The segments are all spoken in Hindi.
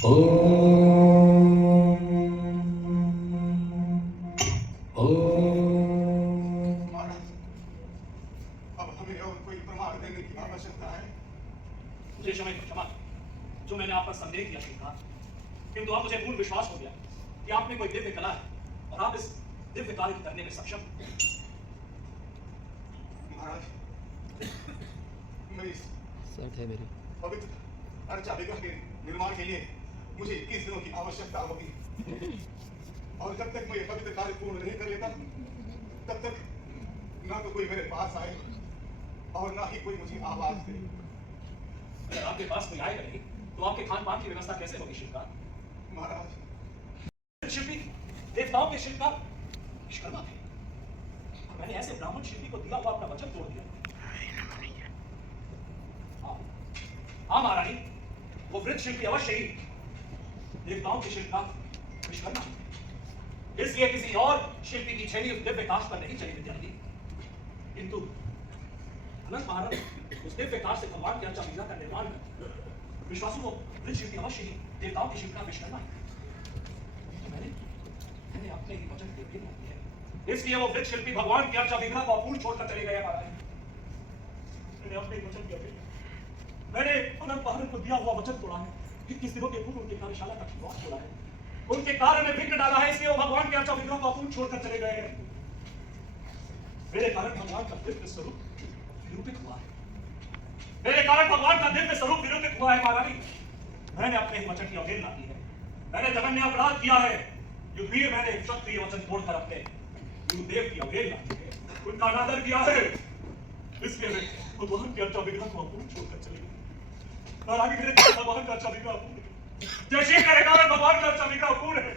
महाराज, अब हमें और कोई प्रमाण देने की आवश्यकता है। मुझे क्षमा जो मैंने आप पर संदेह किया श्रीकांत, किंतु अब मुझे पूर्ण विश्वास हो गया कि आप में कोई दिव्य कला है और आप इस दिव्य कार्य को करने में सक्षम हैं। महाराज, मेरी शर्त है मेरी पवित्र अर्चा विग्रह के निर्माण के लिए मुझे 21 दिनों की आवश्यकता होगी और जब तक मैं ये पवित्र कार्य पूर्ण नहीं कर लेता तब तक ना तो कोई मेरे पास आए और ना ही कोई मुझे आवाज दे। अगर आपके पास कोई आएगा नहीं तो आपके खान पान की व्यवस्था कैसे होगी श्रीकांत? महाराज, शिल्पी देवताओं के शिल्पकार विश्वकर्मा थे और मैंने ऐसे ब्राह्मण शिल्पी को दिया हुआ अपना वचन तोड़ दिया। हाँ महारानी, वो वृद्ध शिल्पी अवश्य ही देवताओं के शिल्पकार विश्वकर्मा थे। इसलिए किसी और शिल्पी की छेड़ी उस दिव्य काष्ठ पर नहीं चली विद्यार्थी, किंतु अनंत महाराज उस दिव्य काष्ठ से भगवान की अर्चा विग्रह का निर्माण कर विश्वासु को वृद्ध शिल्पी अवश्य ही देवताओं के शिल्पकार विश्वकर्मा है। तो मैंने अपने ही वचन के लिए है, इसलिए वो वृद्ध शिल्पी भगवान की अर्चा विग्रह को अपूर्ण छोड़कर चले गए महाराज। मैंने अपने ही वचन के लिए मैंने अनंत महाराज को दिया हुआ वचन तोड़ा है। 21 दिनों के पूर्व उनके कार्यशाला का शुरुआत तोड़ा है, उनके कार्य में विघ्न डाला है, इसलिए वो भगवान के अर्चा विग्रह को अपूर्ण छोड़कर चले गए हैं। मेरे कारण भगवान का दिव्य स्वरूप निरूपित हुआ है, मेरे कारण भगवान का दिव्य स्वरूप निरूपित हुआ है महारानी। मैंने अपने वचन की अवहेलना की है, मैंने जघन्य अपराध किया है। युद्धवीर मैंने क्षत्रिय वचन छोड़कर अपने गुरुदेव की अवहेलना की है, उनका अनादर किया है, इसलिए मैं भगवान के अर्चा विग्रह को अपूर्ण छोड़कर चले गए। महारानी मेरे कारण भगवान का अर्चा विग्रह अपूर्ण है, जैसे मेरे कारण भगवान का अर्चा विग्रह अपूर्ण है।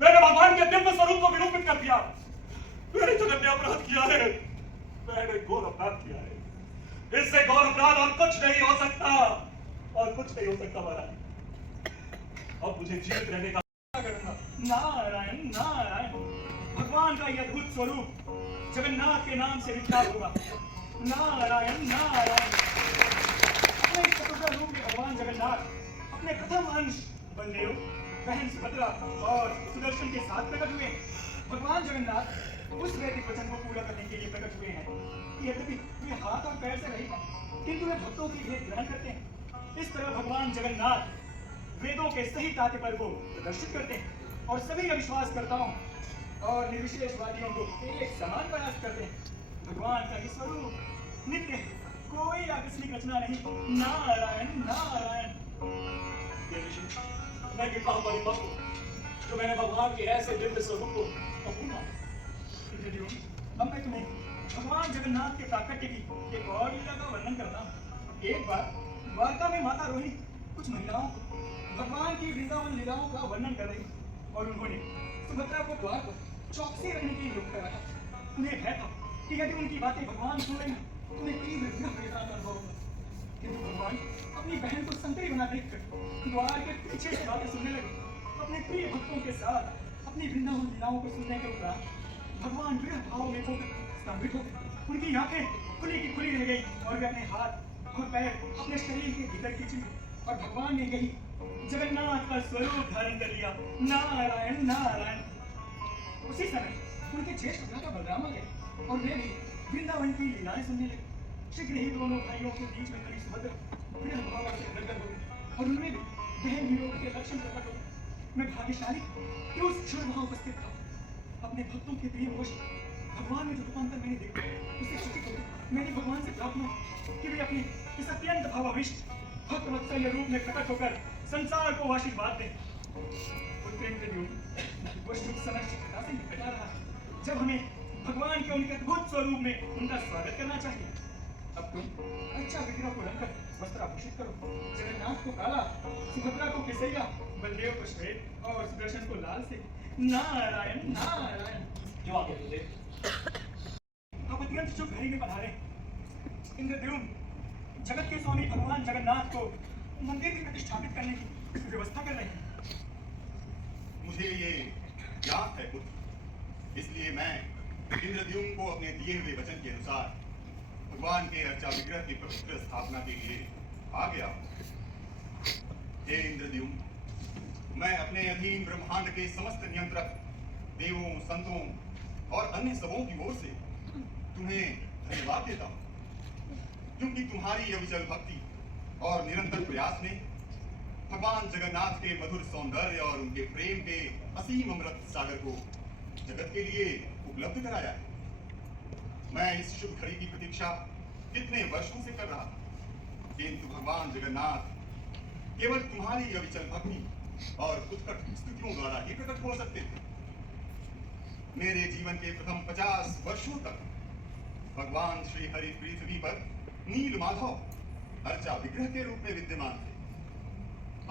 मैंने भगवान के दिव्य स्वरूप को विरूपित कर दिया, मैंने जघन्य अपराध किया है, मैंने घोर अपराध किया है। इससे घोर अपराध और कुछ नहीं हो सकता, और कुछ नहीं हो सकता महाराज। अब मुझे जीवित रहने का नारायण नारायण, भगवान का यह अद्भुत स्वरूप जगन्नाथ के नाम से विख्यात होगा। नारायण नारायण, अपने चतुर्भुज रूप में भगवान जगन्नाथ अपने प्रथम अंश बलदेव, बहन सुभद्रा और सुदर्शन के साथ प्रकट हुए। भगवान जगन्नाथ उस वैदिक वचन को पूरा करने के लिए प्रकट हुए हैं कि यद्यपि वे हाथ और पैर से रहित हैं, किंतु वे भक्तों की भेंट ग्रहण करते हैं। इस तरह भगवान जगन्नाथ वेदों के सही तात्पर्य को प्रदर्शित करते हैं और सभी अविश्वासकर्ताओं और निर्विशेषवादियों को एक समान प्रयास करते हैं। भगवान का ये स्वरूप नित्य है, कोई आकस्मिक रचना नहीं। नारायण नारायण, मैं कितना परिपक्व हूं जो मैंने भगवान के ऐसे दिव्य स्वरूप को अपूर्ण माना। अब मैं तुम्हें भगवान जगन्नाथ के प्राकट्य की एक और लीला का वर्णन करता हूँ। एक बार द्वारका में माता रोहिणी कुछ महिलाओं को भगवान की वृंदावन लीलाओं का वर्णन कर रही और उन्होंने सुभद्रा को द्वार पर चौकसी रखने के लिए रोक कराया। उन्हें भय था कि यदि उनकी बातें भगवान सुन लेंगे उन्हें तीव्र विरह वेदना का अनुभव होगा, किंतु भगवान अपनी बहन को संतरी बना देखकर द्वार के पीछे से बातें सुनने लगे। अपने प्रिय भक्तों के साथ अपनी वृंदावन लीलाओं को सुनने के उपरांत भगवान विरह भाव में होकर स्तंभित हो गए। उनकी आंखें खुली की खुली रह गई और वे अपने हाथ और पैर अपने शरीर के भीतर खींचे और भगवान ने यही जगन्नाथ का स्वरूप धारण कर लिया। नारायण नारायण। उसी समय उनके ज्येष्ठ भ्राता बलराम आ गए और वे भी वृंदावन की लीलाएं सुनने लगे। शीघ्र ही दोनों भाइयों के बीच में खड़ी सुभद्रा विरह भाव से प्रकट हो गई और उनमें भी बहन वियोग के लक्षण प्रकट हो गए। मैं भाग्यशाली कि उस क्षण वहां उपस्थित था। अपने भक्तों के प्रिय वश भगवान में जो रूपांतर मैंने देखा उससे चकित होकर मैंने भगवान से प्रार्थना कि वे अपने इस अत्यंत भावाविष्ट भक्त वत्सल्य रूप में प्रकट होकर संसार को आशीर्वाद दें। समय शिक्षता से निकटा रहा है जब हमें भगवान के उनके अद्भुत स्वरूप में उनका स्वागत करना चाहिए। अब तुम अच्छा विग्रह को रखकर वस्त्राभूषित करो। जगन्नाथ को काला, सुभद्रा को केसरिया, बलदेव को श्वेत और सुदर्शन को लाल से। नारायण नारायण। आप अत्यंत शुभ घड़ी में पधारे। इंद्रद्युम्न जगत के स्वामी भगवान जगन्नाथ को मंदिर में प्रतिष्ठापित करने की व्यवस्था कर रहे हैं। मुझे ये ज्ञात है पुत्र, इसलिए मैं इंद्रद्युम्न को अपने दिए हुए वचन के अनुसार भगवान के अर्चा विग्रह की पवित्र स्थापना के लिए आ गया हूँ। हे इंद्रद्युम्न, मैं अपने अधीन ब्रह्मांड के समस्त नियंत्रक देवों, संतों और अन्य सबों की ओर से तुम्हें धन्यवाद देता हूँ, क्योंकि तुम्हारी अविचल भक्ति और निरंतर प्रयास ने भगवान जगन्नाथ के मधुर सौंदर्य और उनके प्रेम के असीम अमृत सागर को जगत के लिए उपलब्ध कराया है। मैं इस शुभ घड़ी की प्रतीक्षा कितने वर्षों से कर रहा था, किंतु भगवान जगन्नाथ केवल तुम्हारी अविचल भक्ति और उत्कट स्तुतियों द्वारा ही प्रकट हो सकते थे। मेरे जीवन के प्रथम 50 वर्षों तक भगवान श्री हरि पृथ्वी पर नील माधव अर्चा विग्रह के रूप में विद्यमान थे।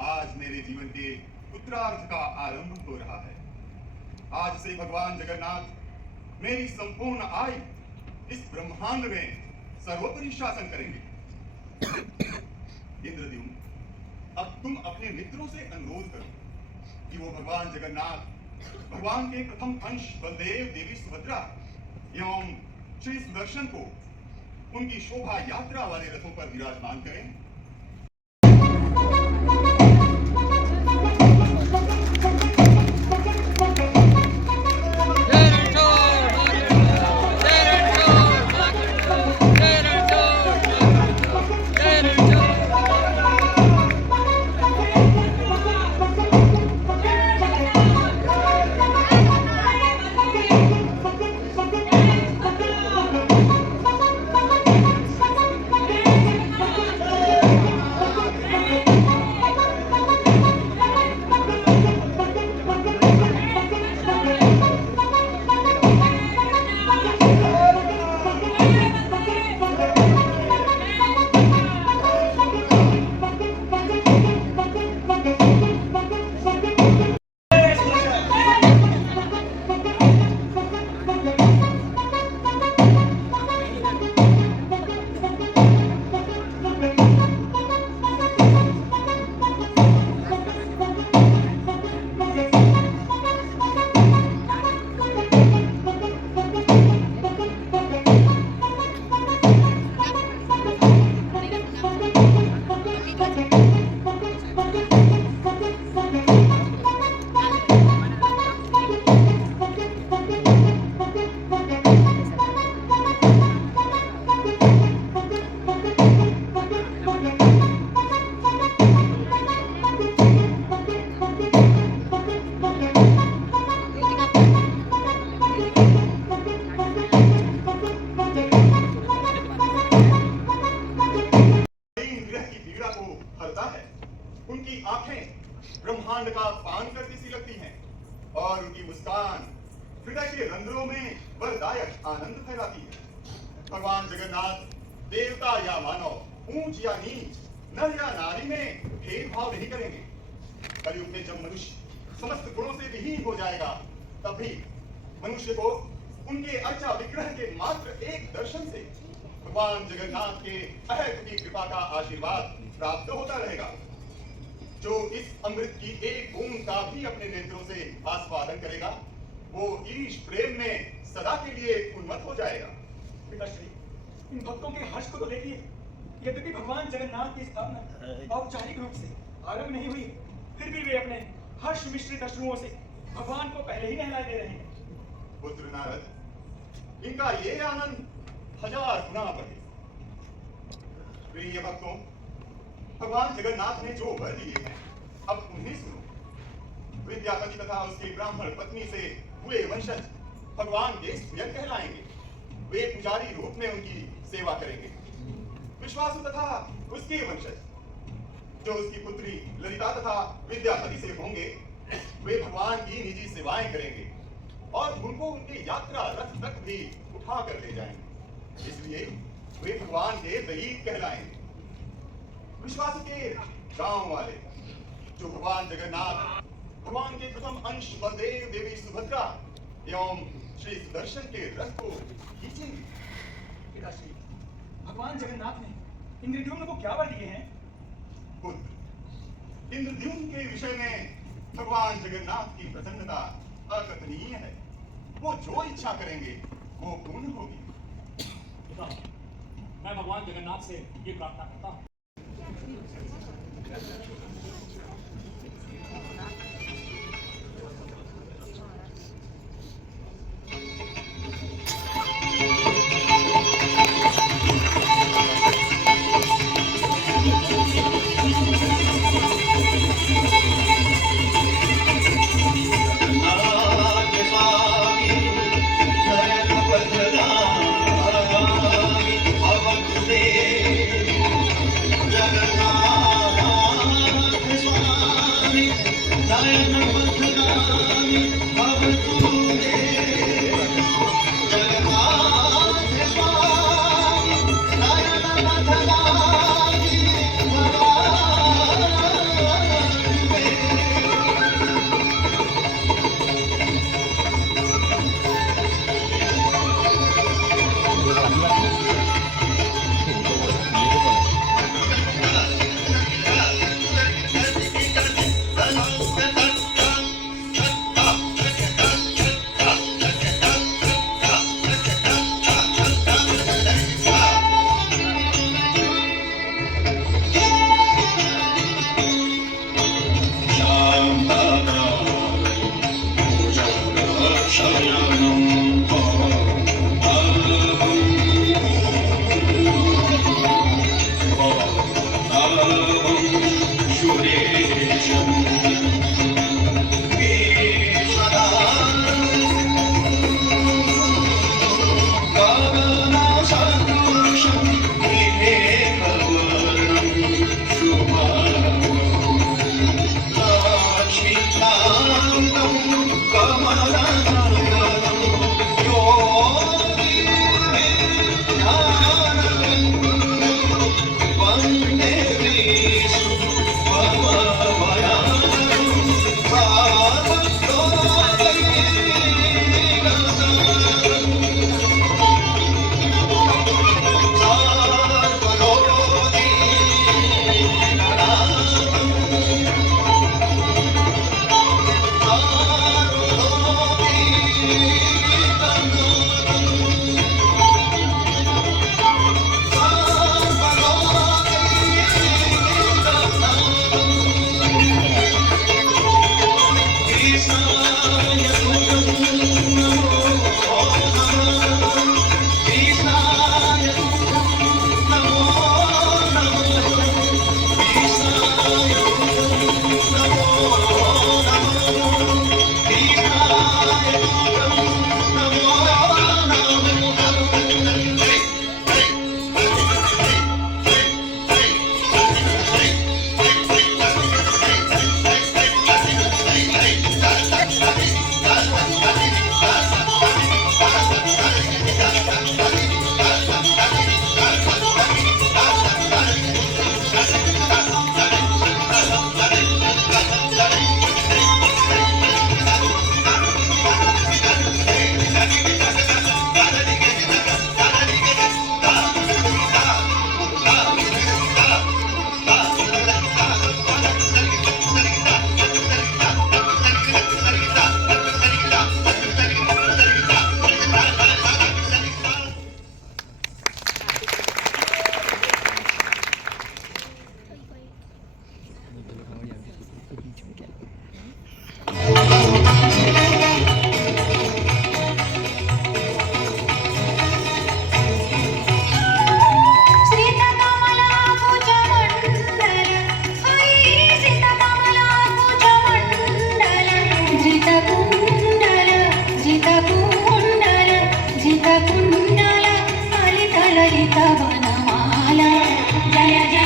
आज मेरे जीवन के उत्तरार्ध का आरंभ हो रहा है। आज से भगवान जगन्नाथ मेरी संपूर्ण आयु इस ब्रह्मांड में सर्वोपरि शासन करेंगे। इंद्रद्युम्न, अब तुम अपने मित्रों से अनुरोध करो कि वो भगवान जगन्नाथ, भगवान के प्रथम अंश बलदेव, देवी सुभद्रा एवं श्री सुदर्शन को उनकी शोभा यात्रा वाले रथों पर विराजमान करें। उनकी आंखें ब्रह्मांड का पान करती सी लगती हैं और उनकी मुस्कान हृदय के रंध्रों में वरदायक आनंद फैलाती है। भगवान जगन्नाथ देवता या मानव, ऊंच या नीच, नर या नारी में भेदभाव नहीं करेंगे। कलयुग में जब मनुष्य समस्त गुणों से विहीन हो जाएगा, तब भी मनुष्य को उनके अर्चा विग्रह के मात्र एक दर्शन से भगवान जगन्नाथ के अहेतुकी कृपा का आशीर्वाद प्राप्त होता रहेगा। जो इस अमृत की एक बूंद का भी अपने नेत्रों से आस्वादन करेगा, वो ईश प्रेम में सदा के लिए उन्मत्त हो जाएगा। पिताश्री, इन भक्तों के हर्ष को तो देखिए। यद्यपि भगवान जगन्नाथ की स्थापना औपचारिक रूप से आरंभ नहीं हुई, फिर भी वे अपने हर्ष मिश्रित अश्रुओं से भगवान को पहले ही नहलाए दे रहे हैं। पुत्र नारद, इनका ये आनंद 1000 गुना बढ़े। प्रिय भक्तों, भगवान जगन्नाथ ने जो वर दिए हैं, अब उन्हें सुनो। विद्यापति तथा उसकी ब्राह्मण पत्नी से हुए वंशज भगवान के स्वयं कहलाएंगे। वे पुजारी रूप में उनकी सेवा करेंगे। विश्वासु तथा उसके वंशज जो उसकी पुत्री ललिता तथा विद्यापति से होंगे, वे भगवान की निजी सेवाएं करेंगे और उनको उनके यात्रा रथ तक भी उठा कर ले जाएंगे। इसलिए वे भगवान के दईत कहलाएंगे। विश्वास के गांव वाले जो भगवान जगन्नाथ, भगवान के प्रथम अंश बलदेव, देवी सुभद्रा एवं श्री सुदर्शन के रथ को खींचेंगे। पिताश्री, भगवान जगन्नाथ ने इंद्रद्युम्न को क्या वर दिए हैं? पुत्र, इंद्रद्युम्न के विषय में भगवान जगन्नाथ की प्रसन्नता अकथनीय है। वो जो इच्छा करेंगे वो पूर्ण होगी। पिता, मैं भगवान जगन्नाथ से ये प्रार्थना करता हूँ। चला जा